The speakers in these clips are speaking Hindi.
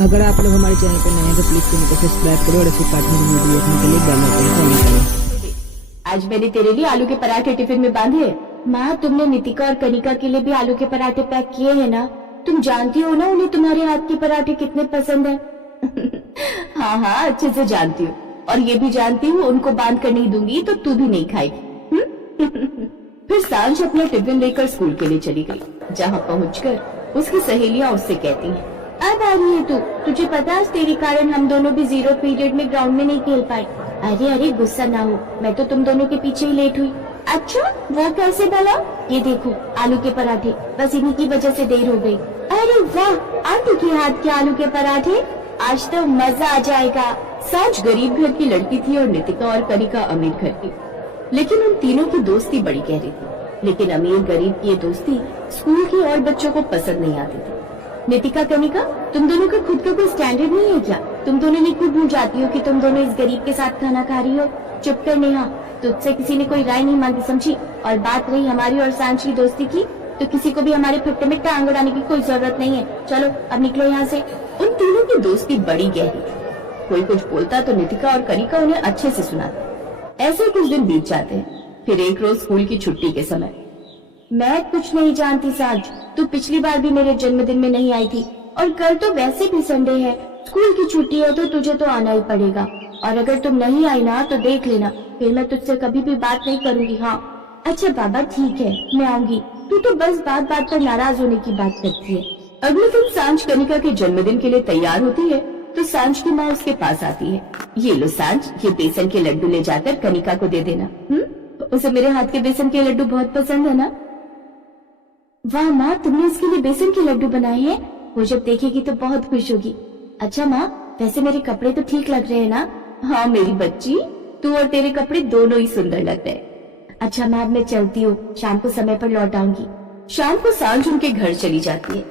अगर आप लोग हमारे चैनल पर नए हैं तो प्लीज चैनल को सब्सक्राइब करो और ऐसे कार्टून की वीडियो देखने के लिए बेल आइकन को ऑन करें। आज मैंने तेरे लिए आलू के पराठे टिफिन में बांधे हैं। माँ, तुमने नितिका और कनिका के लिए भी आलू के पराठे पैक किए हैं ना? तुम जानती हो ना उन्हें तुम्हारे हाथ के पराठे कितने पसंद है। हाँ हाँ, अच्छे से जानती हूँ, और ये भी जानती हूँ उनको बांध कर नहीं दूंगी तो तू भी नहीं खाएगी। फिर सांझ अपना टिफिन लेकर स्कूल के लिए चली गई, जहाँ पहुँचकर उसकी सहेलियाँ उससे कहती हैं, अब आ रही है तू? तुझे पता है तेरे कारण हम दोनों भी 0 पीरियड में ग्राउंड में नहीं खेल पाए। अरे अरे गुस्सा ना हो, मैं तो तुम दोनों के पीछे ही लेट हुई। अच्छा, वो कैसे भला? ये देखो आलू के पराठे, बस इन्हीं की वजह से देर हो गई। अरे वाह, आंटी के हाथ के आलू के पराठे, आज तो मजा आ जाएगा। सांझ गरीब घर की लड़की थी और नितिका और कनिका अमीर घर की, लेकिन उन तीनों की दोस्ती बड़ी गहरी थी। लेकिन अमीर गरीब की ये दोस्ती स्कूल के और बच्चों को पसंद नहीं आती थी। नितिका, कनिका, तुम दोनों का खुद का कोई स्टैंडर्ड नहीं है क्या? तुम दोनों ने खुद भूल जाती हो कि तुम दोनों इस गरीब के साथ खाना खा रही हो। चुप कर नेहा, तुझसे किसी ने कोई राय नहीं मांगी, समझी? और बात रही हमारी और सांझ की दोस्ती की, तो किसी को भी हमारे फट्टे में टांग अड़ाने की कोई जरूरत नहीं है। चलो अब निकलो यहाँ से। उन तीनों की दोस्ती बड़ी गहरी थी। कोई कुछ बोलता तो नितिका और कनिका उन्हें अच्छे से सुनाते। ऐसे कुछ दिन बीत जाते हैं। फिर एक रोज स्कूल की छुट्टी के समय, मैं कुछ नहीं जानती सांझ, तू पिछली बार भी मेरे जन्मदिन में नहीं आई थी, और कल तो वैसे भी संडे है, स्कूल की छुट्टी है तो तुझे तो आना ही पड़ेगा। और अगर तुम नहीं आई ना तो देख लेना, फिर मैं तुझसे कभी भी बात नहीं करूंगी। हाँ अच्छा बाबा, ठीक है, मैं आऊंगी। तू तो बस बात बात पर नाराज होने की बात करती है। अगले दिन सांझ कनिका के जन्मदिन के लिए तैयार होती है तो सांझ की माँ उसके पास आती है। ये लो सांझ, ये बेसन के लड्डू ले जाकर कनिका को दे देना। उसे मेरे हाथ के बेसन के लड्डू बहुत पसंद है ना? वाह माँ, तुमने इसके लिए बेसन के लड्डू बनाए हैं? वो जब देखेगी तो बहुत खुश होगी। अच्छा माँ, वैसे मेरे कपड़े तो ठीक लग रहे हैं ना? हाँ मेरी बच्ची, तू और तेरे कपड़े दोनों ही सुंदर लग रहे हैं। अच्छा माँ, मैं चलती हूँ, शाम को समय पर लौट आऊंगी। शाम को सांझ उनके घर चली जाती है,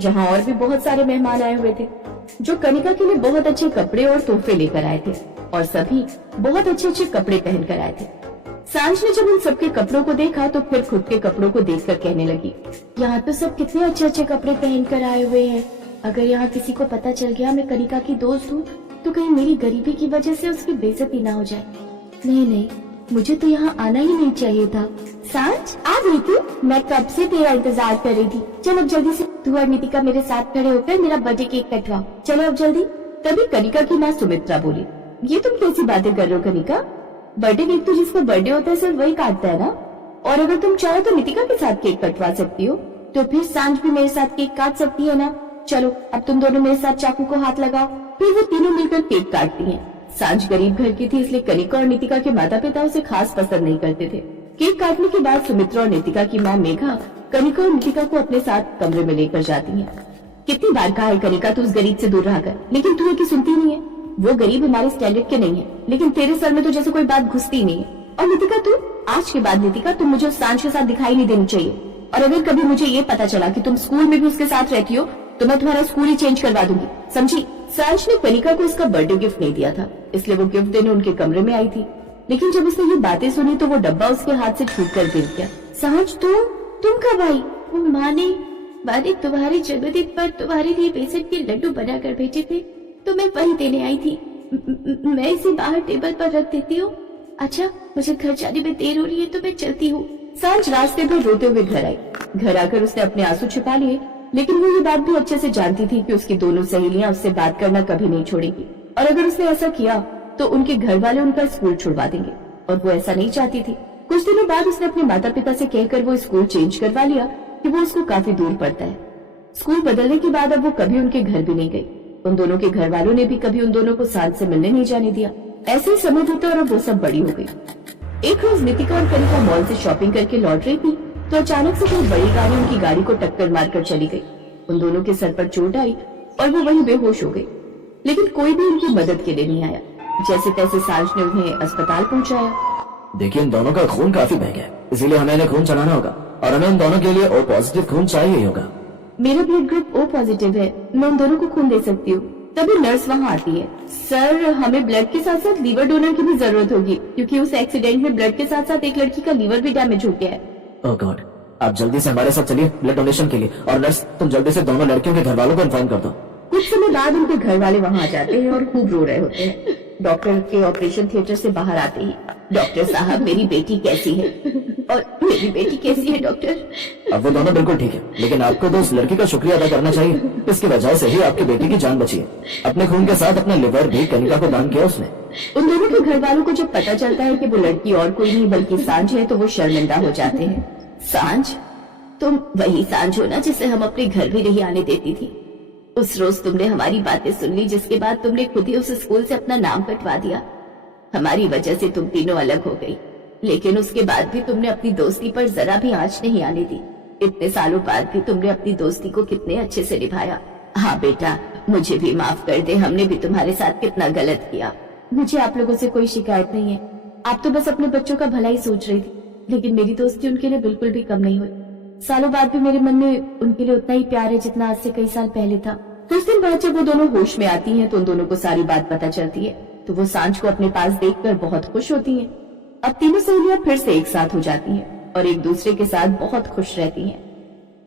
जहाँ और भी बहुत सारे मेहमान आए हुए थे, जो कनिका के लिए बहुत अच्छे कपड़े और तोहफे लेकर आए थे, और सभी बहुत अच्छे अच्छे कपड़े पहन कर आए थे। सांझ ने जब उन सबके कपड़ों को देखा तो फिर खुद के कपड़ों को देखकर कहने लगी, यहाँ तो सब कितने अच्छे अच्छे कपड़े पहन कर आए हुए हैं। अगर यहाँ किसी को पता चल गया मैं कनिका की दोस्त हूँ तो कहीं मेरी गरीबी की वजह से उसकी बेइज्जती ना हो जाए। नहीं नहीं, मुझे तो यहाँ आना ही नहीं चाहिए था। सांझ, आ गई तू? मैं कब से तेरा इंतजार कर रही थी। चल अब जल्दी से तू और नितिका मेरे साथ खड़े होकर मेरा बर्थडे केक कटवाओ। चलो अब जल्दी। तभी कनिका की माँ सुमित्रा बोली, ये तुम कैसी बातें कर रहे हो कनिका? बर्थडे केक तो जिसका बर्थडे होता है सिर्फ वही काटता है ना? और अगर तुम चाहो तो नितिका के साथ केक कटवा सकती हो, तो फिर सांझ भी मेरे साथ केक काट सकती है ना? चलो अब तुम दोनों मेरे साथ चाकू को हाथ लगाओ। फिर वो तीनों मिलकर केक काटती हैं। सांझ गरीब घर की थी, इसलिए कनिका और नितिका के माता पिता उसे खास पसंद नहीं करते थे। केक काटने के बाद सुमित्रा और नितिका की माँ मेघा कनिका और नितिका को अपने साथ कमरे में लेकर जाती है। कितनी बार कहा है कनिका तू उस गरीब से दूर रहा कर, लेकिन तू की सुनती नहीं है। वो गरीब हमारे स्टैंडर्ड के नहीं है, लेकिन तेरे सर में तो जैसे कोई बात घुसती नहीं है। और नितिका तू, आज के बाद नितिका तुम मुझे उस सांझ के साथ दिखाई नहीं देनी चाहिए। और अगर कभी मुझे ये पता चला कि तुम स्कूल में भी उसके साथ रहती हो तो मैं तुम्हारा स्कूल ही चेंज करवा दूंगी, समझी? सांझ ने कनिका को उसका बर्थडे गिफ्ट नहीं दिया था, इसलिए वो गिफ्ट देने उनके कमरे में आई थी। लेकिन जब उसने ये बातें सुनी तो वो डब्बा उसके हाथ से छूट कर गिर गया। सांझ, तुम कब आई? माँ ने तुम्हारे जन्मदिन पर तुम्हारे लिए बेसन के लड्डू बना कर भेजे थे, तो मैं वही देने आई थी। मैं इसे बाहर टेबल पर रख देती हूँ। अच्छा, मुझे घर जाने में देर हो रही है तो मैं चलती हूँ। सांझ रास्ते पर रोते हुए घर आई। घर आकर उसने अपने आंसू छिपा लिए, लेकिन वो ये बात भी अच्छे से जानती थी कि उसकी दोनों सहेलियां उससे बात करना कभी नहीं छोड़ेगी, और अगर उसने ऐसा किया तो उनके घर वाले उनका स्कूल छुड़वा देंगे, और वो ऐसा नहीं चाहती थी। कुछ दिनों बाद उसने अपने माता पिता से कहकर वो स्कूल चेंज करवा लिया कि वो उसको काफी दूर पड़ता है। स्कूल बदलने के बाद अब वो कभी उनके घर भी नहीं गई। उन दोनों के घर वालों ने भी कभी उन दोनों को सांझ से मिलने नहीं जाने दिया। ऐसे ही समय बीता और अब वो सब बड़ी हो गई। एक रोज नितिका और कनिका मॉल से शॉपिंग करके लौट रही थी तो अचानक से कोई बड़ी गाड़ी उनकी गाड़ी को टक्कर मारकर चली गई। उन दोनों के सर पर चोट आई और वो वहीं बेहोश हो गई, लेकिन कोई भी उनकी मदद के लिए नहीं आया। जैसे तैसे सांझ ने उन्हें अस्पताल पहुंचाया। देखिए, इन दोनों का खून काफी महंगा है, इसीलिए हमें इन्हें खून चढ़ाना होगा, और हमें इन दोनों के लिए O पॉजिटिव खून चाहिए ही होगा। मेरा ब्लड ग्रुप O पॉजिटिव है, मैं उन दोनों को खून दे सकती हूँ। तभी नर्स वहाँ आती है। सर, हमें ब्लड के साथ साथ लीवर डोनर की भी जरूरत होगी, क्योंकि उस एक्सीडेंट में ब्लड के साथ साथ एक लड़की का लीवर भी डैमेज हो गया है। ओह गॉड, आप जल्दी से हमारे साथ चलिए ब्लड डोनेशन के लिए। और नर्स, तुम जल्दी से दोनों लड़कियों के घर वालों को इन्फॉर्म कर दो। कुछ समय बाद उनके घर वाले वहाँ आ जाते हैं और खूब रो रहे होते हैं। डॉक्टर के ऑपरेशन थिएटर से बाहर आते ही, डॉक्टर साहब मेरी बेटी कैसी है? और मेरी बेटी कैसी है डॉक्टर? अब वो दोनों बिल्कुल ठीक है, लेकिन आपको तो उस लड़की का शुक्रिया अदा करना चाहिए। इसकी वजह से ही आपकी बेटी की जान बची है। अपने खून के साथ अपना लिवर भी कनिका को दान किया उसने। उन दोनों के घर वालों को जब पता चलता है कि वो लड़की और कोई नहीं बल्कि सांझ है तो वो शर्मिंदा हो जाते हैं। सांझ? तुम वही सांझ हो ना जिसे हम अपने घर भी नहीं आने देती थी। उस रोज तुमने हमारी बातें सुन ली, जिसके बाद तुमने खुद ही उस स्कूल से अपना नाम कटवा दिया। हमारी वजह से तुम तीनों अलग हो गई, लेकिन उसके बाद भी तुमने अपनी दोस्ती पर जरा भी आंच नहीं आने दी। इतने सालों बाद भी तुमने अपनी दोस्ती को कितने अच्छे से निभाया। हाँ बेटा, मुझे भी माफ कर दे, हमने भी तुम्हारे साथ कितना गलत किया। मुझे आप लोगों से कोई शिकायत नहीं है, आप तो बस अपने बच्चों का भला ही सोच रही थी, लेकिन मेरी दोस्ती उनके लिए बिल्कुल भी कम नहीं हुई। सालों बाद भी मेरे मन में उनके लिए उतना ही प्यार है जितना आज से कई साल पहले था। कुछ दिन बाद जब वो दोनों होश में आती हैं तो उन दोनों को सारी बात पता चलती है, तो वो सांझ को अपने पास देखकर बहुत खुश होती हैं। अब तीनों सहेलियां फिर से एक साथ हो जाती हैं और एक दूसरे के साथ बहुत खुश रहती हैं।